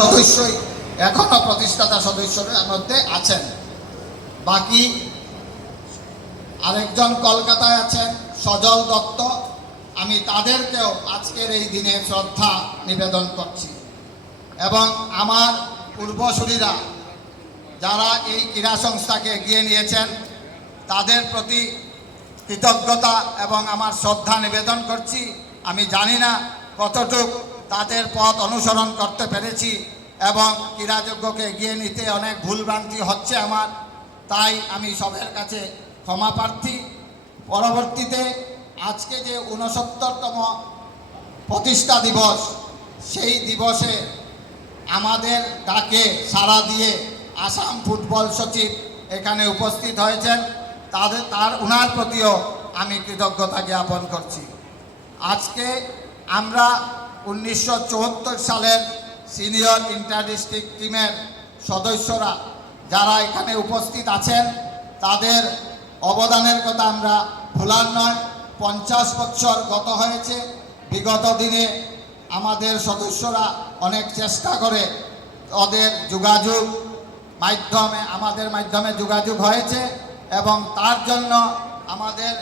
সদস্যই এখনো প্রতিষ্ঠাতা সদস্যদের মধ্যে আছেন। বাকি আরেকজন কলকাতায় আছেন সজল দত্ত, আমি তাদেরকেও আজকের এই দিনে শ্রদ্ধা নিবেদন করছি। এবং আমার পূর্বসূরীরা যারা এই ক্রীড়া সংস্থাকে এগিয়ে নিয়েছেন তাদের প্রতি কৃতজ্ঞতা এবং আমার শ্রদ্ধা নিবেদন করছি। আমি জানি না কতটুক তাদের পথ অনুসরণ করতে পেরেছি এবং ক্রীড়াযজ্ঞকে এগিয়ে নিতে অনেক ভুলভ্রান্তি হচ্ছে আমার, তাই আমি সবার কাছে ক্ষমা প্রার্থী। পরবর্তীতে আজকে যে 69তম প্রতিষ্ঠা দিবস, সেই দিবসে আমাদের ডাকে সাড়া দিয়ে আসাম ফুটবল সচিব এখানে উপস্থিত হয়েছেন, ওনার প্রতিও আমি কৃতজ্ঞতা জ্ঞাপন করছি। আজকে আমরা 1974 সালের সিনিয়র ইন্টার ডিস্ট্রিক্ট টিমের সদস্যরা যারা এখানে উপস্থিত আছেন তাদের অবদানের কথা আমরা ভোলার নয়। 50 বছর গত হয়েছে। বিগত দিনে আমাদের সদস্যরা অনেক চেষ্টা করে ওদের যোগাযোগ আমাদের মাধ্যমে যোগাযোগ হয়েছে এবং তার জন্য আমাদের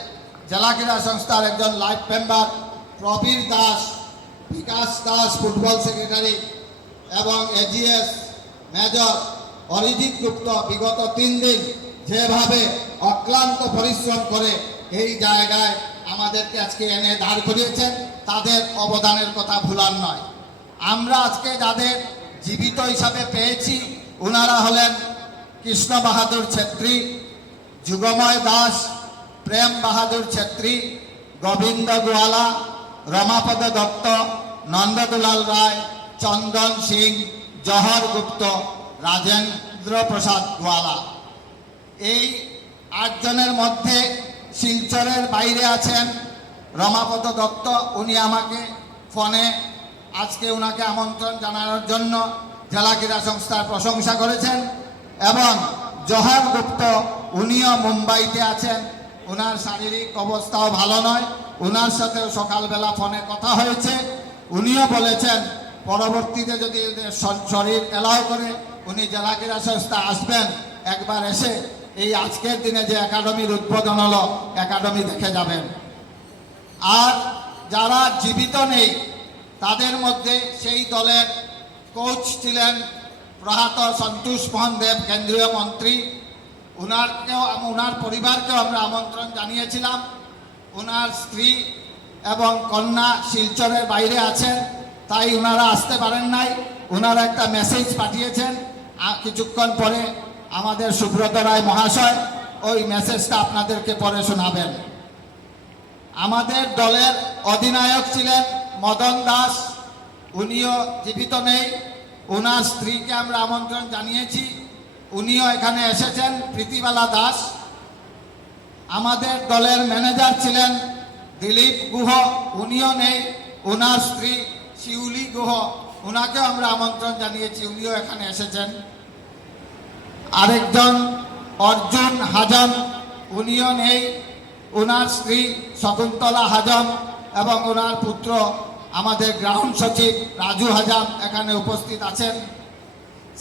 জেলা ক্রীড়া সংস্থার একজন life member Prabir Das, Bikash Das football secretary এবং এজিএস মেজর অরিজিৎ গুপ্ত বিগত 3 দিন যেভাবে অক্লান্ত পরিশ্রম করে এই জায়গায় আমাদেরকে আজকে এনে দাঁড় করিয়েছেন, তাদের অবদানের কথা ভুলার নয়। আমরা আজকে যাদের জীবিত হিসাবে পেয়েছি ওনারা হলেন কৃষ্ণ বাহাদুর ছেত্রী, যুগময় দাস, প্রেম বাহাদুর ছেত্রী, গোবিন্দ গোয়ালা, রমাপদ দত্ত, নন্দদুলাল রায়, চন্দন সিং, জহর গুপ্ত, রাজেন্দ্র প্রসাদ গোয়ালা। এই 8 জনের মধ্যে শিলচরের বাইরে আছেন রমাপদ দত্ত। উনি আমাকে ফোনে আজকে ওনাকে আমন্ত্রণ জানানোর জন্য জেলা ক্রীড়া সংস্থার প্রশংসা করেছেন। এবং জহর গুপ্ত উনিও মুম্বাইতে আছেন, ওনার শারীরিক অবস্থাও ভালো নয়, ওনার সাথেও সকালবেলা ফোনে কথা হয়েছে। উনিও বলেছেন পরবর্তীতে যদি শরীর এলাও করে উনি জেলা ক্রীড়া সংস্থা আসবেন, একবার এসে এই আজকের দিনে যে একাডেমির উদ্বোধন হলো একাডেমি দেখে যাবেন। আর যারা জীবিত নেই তাদের মধ্যে সেই দলের কোচ ছিলেন প্রয়াত সন্তোষ মোহন দেব, কেন্দ্রীয় মন্ত্রী। ওনার পরিবারকেও আমরা আমন্ত্রণ জানিয়েছিলাম। ওনার স্ত্রী এবং কন্যা শিলচরের বাইরে আছেন, তাই ওনারা আসতে পারেন নাই। ওনারা একটা মেসেজ পাঠিয়েছেন, কিছুক্ষণ পরে আমাদের সুব্রত রায় মহাশয় ওই মেসেজটা আপনাদেরকে পরে শোনাবেন। আমাদের দলের অধিনায়ক ছিলেন মদন দাস, উনিও জীবিত নেই। ওনার স্ত্রীকে আমরা আমন্ত্রণ জানিয়েছি, উনিও এখানে এসেছেন, প্রীতিবালা দাস। আমাদের দলের ম্যানেজার ছিলেন দিলীপ গুহ, উনিও নেই। ওনার স্ত্রী শিউলি গুহ, ওনাকেও আমরা আমন্ত্রণ জানিয়েছি, উনিও এখানে এসেছেন। আরেকজন অর্জুন হাজম, উনিও নেই। ওনার স্ত্রী শকুন্তলা হাজম এবং ওনার পুত্র আমাদের গ্রাউন্ড সচিব রাজু হাজাম এখানে উপস্থিত আছেন।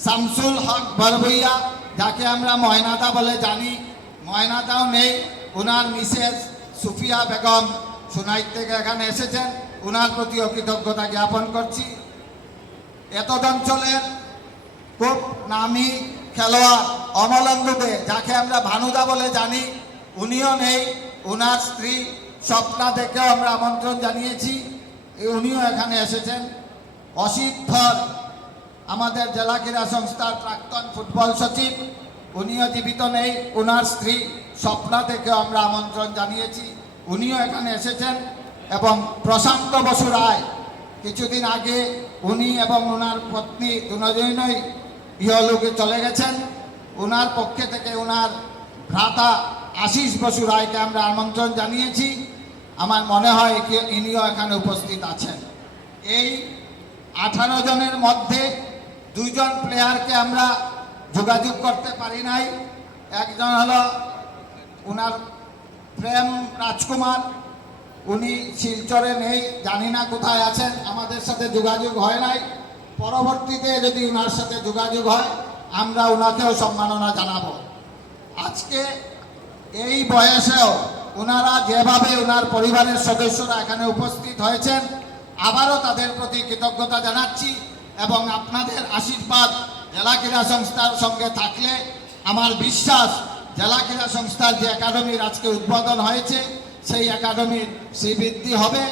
শামসুল হক বরবইয়া, যাকে আমরা ময়নাদা বলে জানি, ময়নাদাও নেই। ওনার মিসেস সুফিয়া বেগম সুনাইট থেকে এখানে এসেছেন, ওনার প্রতিও কৃতজ্ঞতা জ্ঞাপন করছি। এতদ অঞ্চলের খুব নামী খেলোয়াড় অমলেন্দু দে, যাকে আমরা ভানুদা বলে জানি, উনিও নেই। ওনার স্ত্রী স্বপ্না দেকেও আমরা আমন্ত্রণ জানিয়েছি, উনিও এখানে এসেছেন। অসিত ধর, আমাদের জেলা ক্রীড়া সংস্থার প্রাক্তন ফুটবল সচিব, উনিও জীবিত নেই। ওনার স্ত্রী স্বপ্না দেকেও আমরা আমন্ত্রণ জানিয়েছি, উনিও এখানে এসেছেন। এবং প্রশান্ত বসু রায়, কিছুদিন আগে উনি এবং ওনার পত্নী দুজনই ইহলোকে চলে গেছেন। ওনার পক্ষে থেকে ওনার ভ্রাতা আশিস বসু রায়কে আমরা আমন্ত্রণ জানিয়েছি। আমার মনে হয় ইনিও এখানে উপস্থিত আছেন। এই 18 জনের মধ্যে 2 জন প্লেয়ারকে আমরা যোগাযোগ করতে পারি নাই। একজন হলো ওনার প্রেম রাজকুমার, উনি শিলচরে নেই, জানি না কোথায় আছেন, আমাদের সাথে যোগাযোগ হয় নাই। পরবর্তীতে যদি ওনার সাথে যোগাযোগ হয় আমরা ওনাকেও সম্মাননা জানাবো। আজকে এই বয়সেও ওনারা যেভাবে ওনার পরিবারের সদস্যরা এখানে উপস্থিত হয়েছেন, আবারও তাদের প্রতি কৃতজ্ঞতা জানাচ্ছি এবং আপনাদের আশীর্বাদ জেলা ক্রীড়া সংস্থার সঙ্গে থাকলে আমার বিশ্বাস জেলা ক্রীড়া সংস্থার যে একাডেমির আজকে উদ্বোধন হয়েছে সেই একাডেমির শ্রীবৃদ্ধি হবে